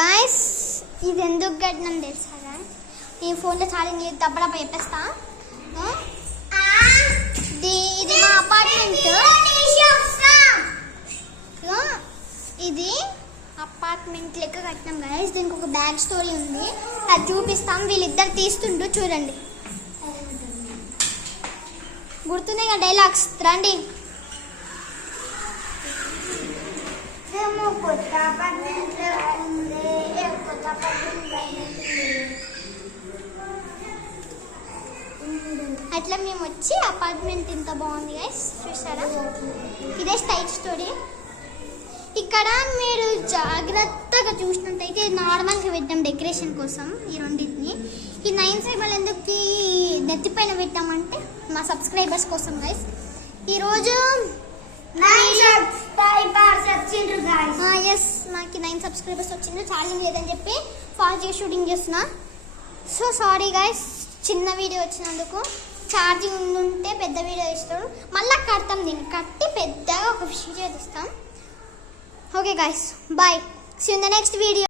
Guys ఇది ఎందుకు కట్టినాం తెలుసా గాయస్? ఈ ఫోన్లో ఛార్జింగ్ చేసి దబ్బడబ్బా చెప్పేస్తా. ఇది మా అపార్ట్మెంట్. ఇది అపార్ట్మెంట్ లెక్క కట్టినాం గాయస్. దీనికి ఒక బ్యాక్ స్టోరీ ఉంది, అది చూపిస్తాం. వీళ్ళిద్దరు తీస్తుండ్రు చూడండి. గుర్తున్నాయి కదా డైలాగ్స్? రండి. అట్లా మేము వచ్చి అపార్ట్మెంట్ ఇంత బాగుంది గైస్, చూసారా? ఇదే స్టైల్ స్టోరీ. ఇక్కడ మీరు జాగ్రత్తగా చూసినట్టయితే నార్మల్గా పెట్టాం డెకరేషన్ కోసం ఈ రెండింటిని. ఈ 9 సైబర్లు ఎందుకు నెత్తిపైన పెట్టామంటే మా సబ్స్క్రైబర్స్ కోసం గైస్. ఈరోజు ఎస్ మాకు 9 సబ్స్క్రైబర్స్ వచ్చిండ్రు. ఛార్జింగ్ లేదని చెప్పి ఫాస్ట్గా షూటింగ్ చేస్తున్నా. సో సారీ గైస్, చిన్న వీడియో వచ్చినందుకు. ఛార్జింగ్ ఉంటే పెద్ద వీడియో ఇస్తాడు, మళ్ళీ కడతాం. దీన్ని కట్టి పెద్దగా ఒక వీడియో తీస్తాం. Okay guys, bye. See you in the next video.